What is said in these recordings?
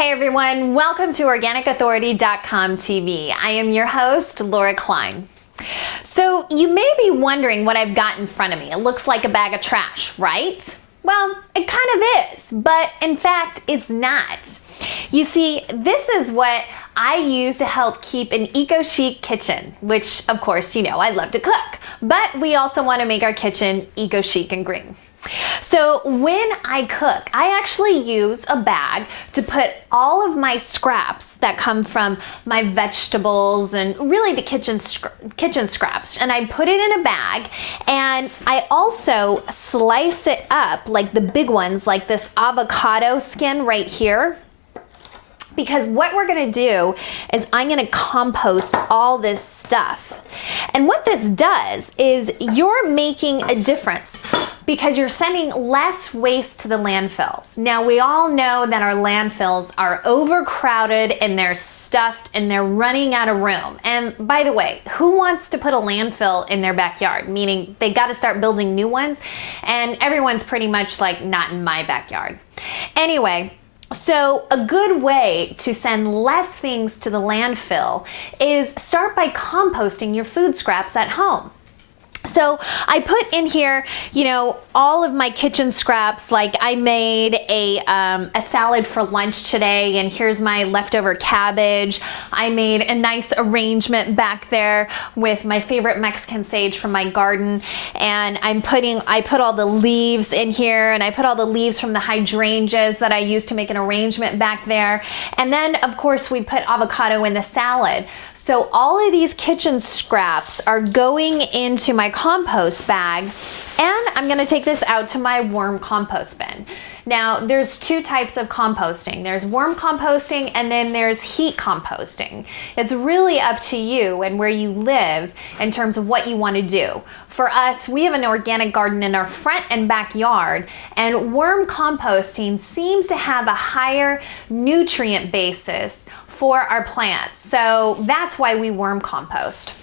Hey everyone, welcome to OrganicAuthority.com TV. I am your host, Laura Klein. So you may be wondering what I've got in front of me. It looks like a bag of trash, right? Well, it kind of is, but in fact, it's not. You see, this is what I use to help keep an eco-chic kitchen, which of course, you know, I love to cook, but we also want to make our kitchen eco-chic and green. So when I cook, I actually use a bag to put all of my scraps that come from my vegetables and really the kitchen scraps, and I put it in a bag, and I also slice it up like the big ones, like this avocado skin right here. Because what we're gonna do is I'm gonna compost all this stuff. And what this does is you're making a difference because you're sending less waste to the landfills. Now, we all know that our landfills are overcrowded and they're stuffed and they're running out of room. And by the way, who wants to put a landfill in their backyard? Meaning they gotta start building new ones, and everyone's pretty much like, not in my backyard. Anyway, so a good way to send less things to the landfill is start by composting your food scraps at home. So I put in here, you know, all of my kitchen scraps. Like I made a salad for lunch today, and here's my leftover cabbage. I made a nice arrangement back there with my favorite Mexican sage from my garden, and I put all the leaves in here, and I put all the leaves from the hydrangeas that I used to make an arrangement back there. And then of course we put avocado in the salad. So all of these kitchen scraps are going into my compost bag, and I'm gonna take this out to my worm compost bin. Now, there's two types of composting. There's worm composting, and then there's heat composting. It's really up to you and where you live in terms of what you want to do. For us, we have an organic garden in our front and backyard, and worm composting seems to have a higher nutrient basis for our plants. So that's why we worm compost.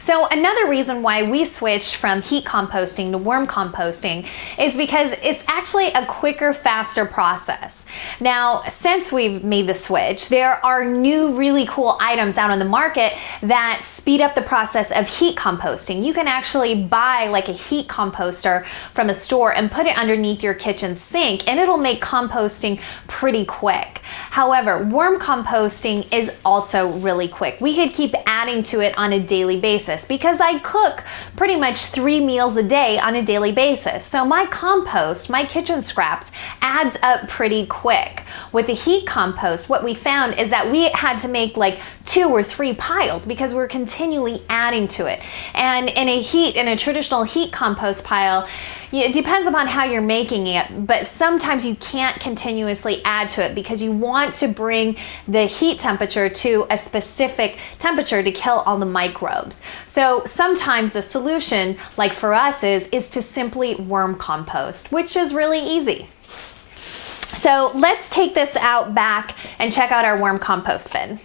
So another reason why we switched from heat composting to worm composting is because it's actually a quicker, faster process. Now, since we've made the switch, there are new really cool items out on the market that speed up the process of heat composting. You can actually buy like a heat composter from a store and put it underneath your kitchen sink, and it'll make composting pretty quick. However, worm composting is also really quick. We could keep adding to it on a daily basis because I cook pretty much 3 meals a day on a daily basis. So my compost, my kitchen scraps, adds up pretty quick. With the heat compost, what we found is that we had to make like 2 or 3 piles because we're continually adding to it. And in a traditional heat compost pile, it depends upon how you're making it, but sometimes you can't continuously add to it because you want to bring the heat temperature to a specific temperature to kill all the microbes. So sometimes the solution, like for us, is to simply worm compost, which is really easy. So let's take this out back and check out our worm compost bin.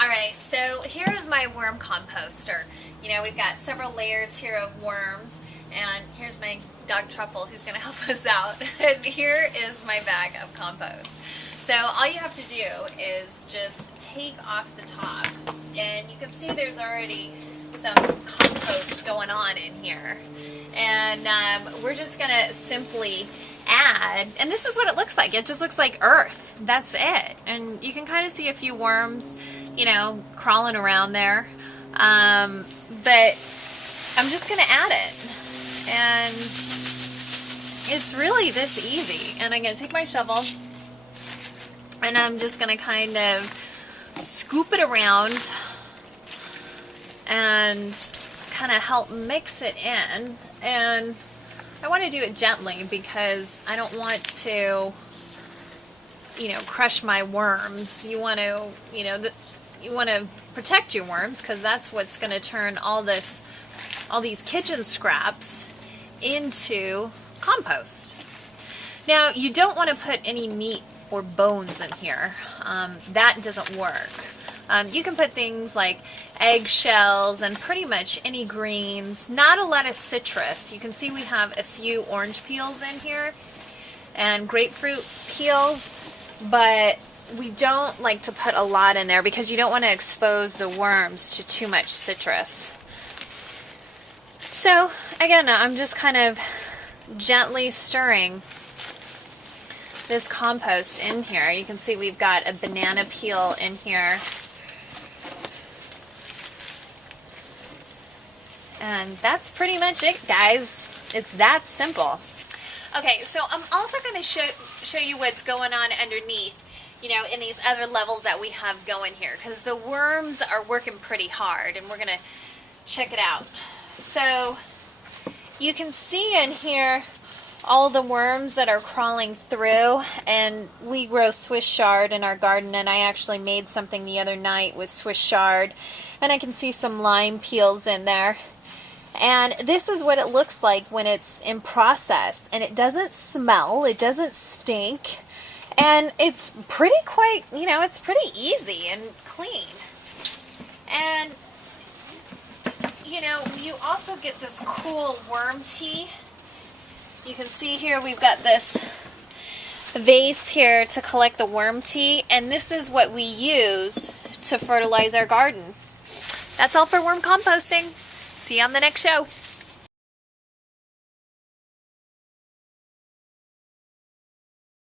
All right, so here is my worm composter. You know, we've got several layers here of worms, and here's my dog Truffle who's going to help us out. And here is my bag of compost. So all you have to do is just take off the top, and you can see there's already some compost going on in here. And we're just going to simply add, and this is what it looks like. It just looks like earth. That's it. And you can kind of see a few worms, you know, crawling around there. But I'm just going to add it, and it's really this easy. And I'm going to take my shovel, and I'm just going to kind of scoop it around and kind of help mix it in. And I want to do it gently because I don't want to, you know, crush my worms. You want to, you know, you want to protect your worms because that's what's going to turn all these kitchen scraps into compost. Now, you don't want to put any meat or bones in here. That doesn't work. You can put things like eggshells and pretty much any greens, not a lot of citrus. You can see we have a few orange peels in here and grapefruit peels, but we don't like to put a lot in there because you don't want to expose the worms to too much citrus. So again, I'm just kind of gently stirring this compost in here. You can see we've got a banana peel in here. And that's pretty much it, guys. It's that simple. Okay, so I'm also going to show you what's going on underneath, you know, in these other levels that we have going here, because the worms are working pretty hard, and we're going to check it out. So you can see in here all the worms that are crawling through, and we grow Swiss chard in our garden, and I actually made something the other night with Swiss chard, and I can see some lime peels in there. And this is what it looks like when it's in process, and it doesn't smell, it doesn't stink, and it's pretty it's pretty easy and clean. And you know, you also get this cool worm tea. You can see here we've got this vase here to collect the worm tea, and this is what we use to fertilize our garden. That's all for worm composting. See you on the next show.